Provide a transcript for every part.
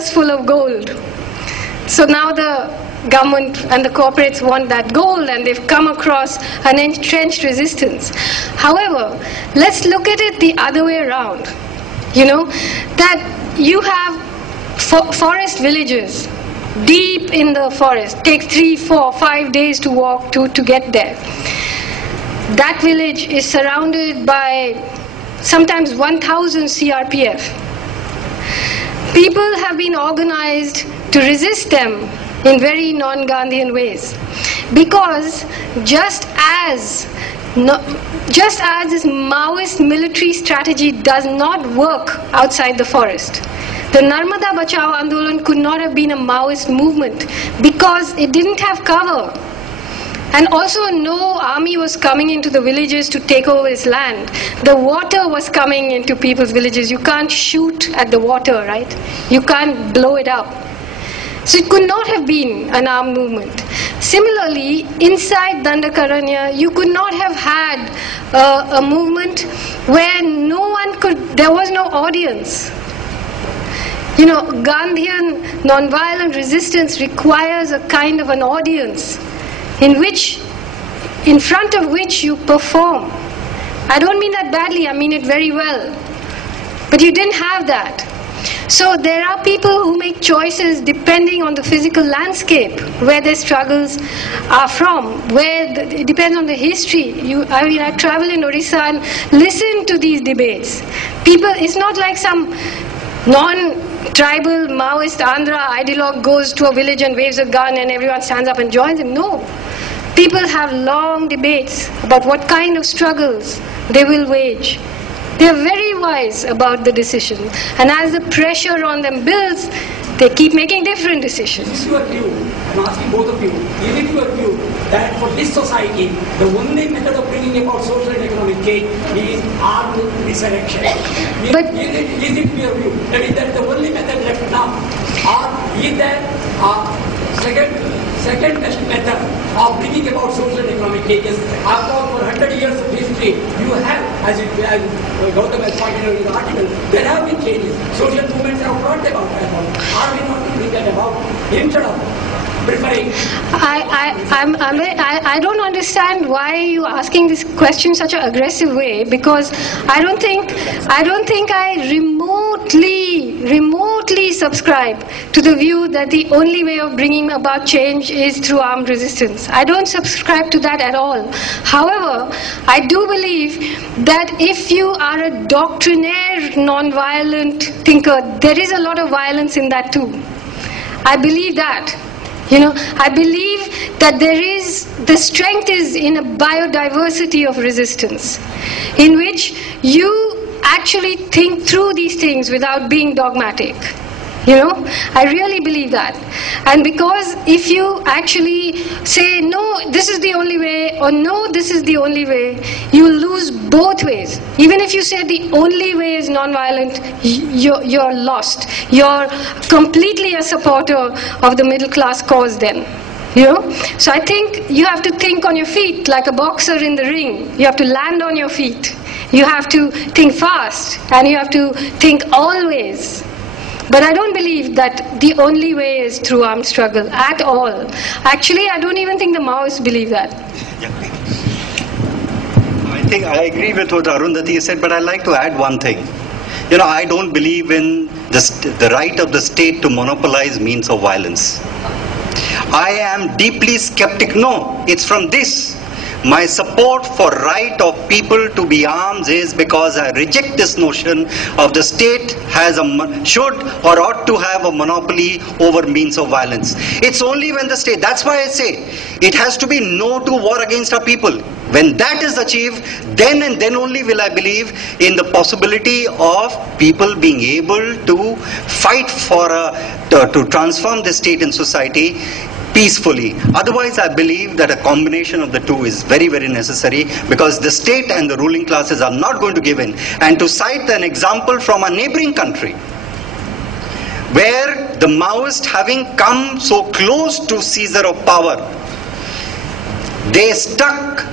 full of gold. So now the government and the corporates want that gold, and they've come across an entrenched resistance. However, let's look at it the other way around. You know, that you have forest villages deep in the forest, take 3, 4, 5 days to walk to get there. That village is surrounded by sometimes 1,000 CRPF. People have been organized to resist them in very non-Gandhian ways, because just as this Maoist military strategy does not work outside the forest, the Narmada Bachao Andolan could not have been a Maoist movement because it didn't have cover. And also no army was coming into the villages to take over this land. The water was coming into people's villages. You can't shoot at the water, right? You can't blow it up. So it could not have been an armed movement. Similarly, inside Dandakaranya, you could not have had a movement where there was no audience. You know, Gandhian nonviolent resistance requires a kind of an audience in front of which you perform. I don't mean that badly, I mean it very well. But you didn't have that. So there are people who make choices depending on the physical landscape, where their struggles are from, it depends on the history. I travel in Orissa and listen to these debates. It's not like some non-tribal Maoist Andhra ideologue goes to a village and waves a gun and everyone stands up and joins him. No. People have long debates about what kind of struggles they will wage. They are very wise about the decision. And as the pressure on them builds, they keep making different decisions. Is your view, I'm asking both of you, is it your view that for this society, the only method of bringing about social and economic change is armed insurrection? Is it your view that is that the only method left now? Or is there a second best method of bringing about social and economic changes? After all, for 100 years of history, you have, as Gautam has pointed out in the article, there have been changes. Social movements have brought about that. Are we not to bring that about instead of preferring? I don't understand why you're asking this question in such an aggressive way, because I don't think I remotely subscribe to the view that the only way of bringing about change is through armed resistance. I don't subscribe to that at all. However, I do believe that if you are a doctrinaire, non-violent thinker, there is a lot of violence in that too. I believe that. You know, I believe that the strength is in a biodiversity of resistance, in which you actually think through these things without being dogmatic. You know, I really believe that. And because if you actually say, no, this is the only way, or no, this is the only way, you lose both ways. Even if you say the only way is non-violent, you're lost. You're completely a supporter of the middle class cause then. You know? So I think you have to think on your feet like a boxer in the ring. You have to land on your feet. You have to think fast, and you have to think always. But I don't believe that the only way is through armed struggle at all. Actually, I don't even think the Maoists believe that. I think I agree with what Arundhati said, but I'd like to add one thing. You know, I don't believe in the right of the state to monopolize means of violence. I am deeply skeptic. No, it's from this. My support for right of people to be armed is because I reject this notion of the state should or ought to have a monopoly over means of violence. It's only when the state, that's why I say, it has to be no to war against our people. When that is achieved, then and then only will I believe in the possibility of people being able to fight to transform the state and society peacefully. Otherwise, I believe that a combination of the two is very, very necessary, because the state and the ruling classes are not going to give in. And to cite an example from a neighboring country, where the Maoists, having come so close to Caesar of power, they stuck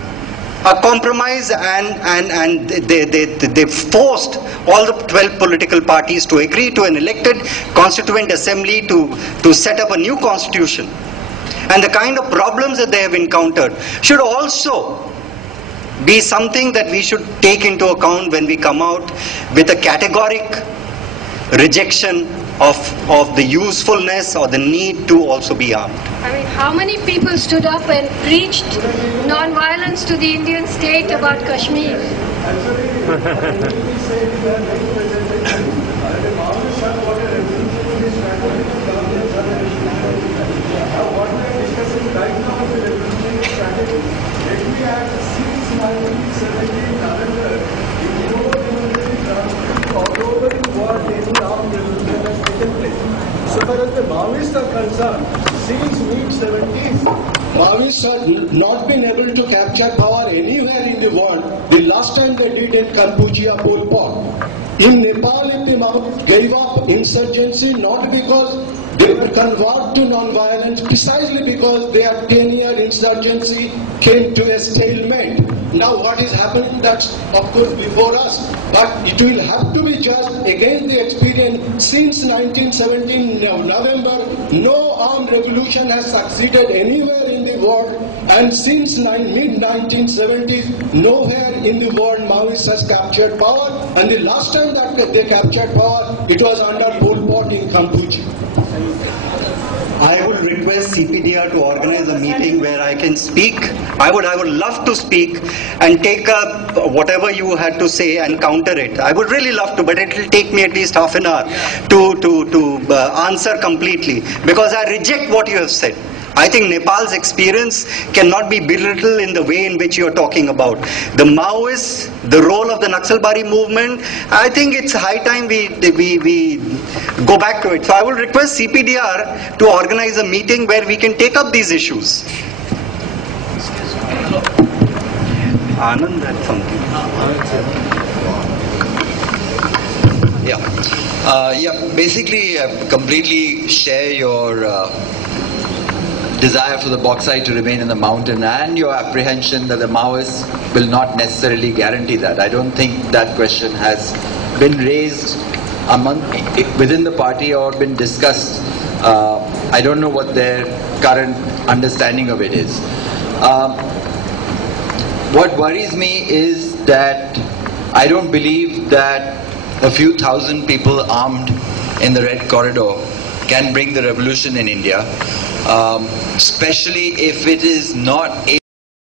a compromise, and they forced all the 12 political parties to agree to an elected constituent assembly to set up a new constitution. And the kind of problems that they have encountered should also be something that we should take into account when we come out with a categoric rejection of the usefulness or the need to also be armed. I mean, how many people stood up and preached non-violence to the Indian state about Kashmir? So far as the Maoists are concerned, since mid-70s, Maoists have not been able to capture power anywhere in the world. The last time they did in Kampuchea, Pol Pot. In Nepal, the Maoists gave up insurgency not because they were converted to non-violence, precisely because their 10-year insurgency came to a stalemate. Now what is happening, that's of course before us, but it will have to be judged against the experience. Since 1917 November, no armed revolution has succeeded anywhere in the world, and since mid-1970s, nowhere in the world Maoists has captured power, and the last time that they captured power, it was under Pol Pot in Kampuchea. I would request CPDR to organize a meeting where I can speak. I would love to speak and take up whatever you had to say and counter it. I would really love to, but it will take me at least half an hour to answer completely, because I reject what you have said. I think Nepal's experience cannot be belittled in the way in which you are talking about. The Maoists, the role of the Naxalbari movement, I think it's high time we go back to it. So I will request CPDR to organize a meeting where we can take up these issues. Anand had something. Basically, I completely share your desire for the bauxite to remain in the mountain and your apprehension that the Maoists will not necessarily guarantee that. I don't think that question has been raised within the party or been discussed. I don't know what their current understanding of it is. What worries me is that I don't believe that a few thousand people armed in the Red Corridor can bring the revolution in India, especially if it is not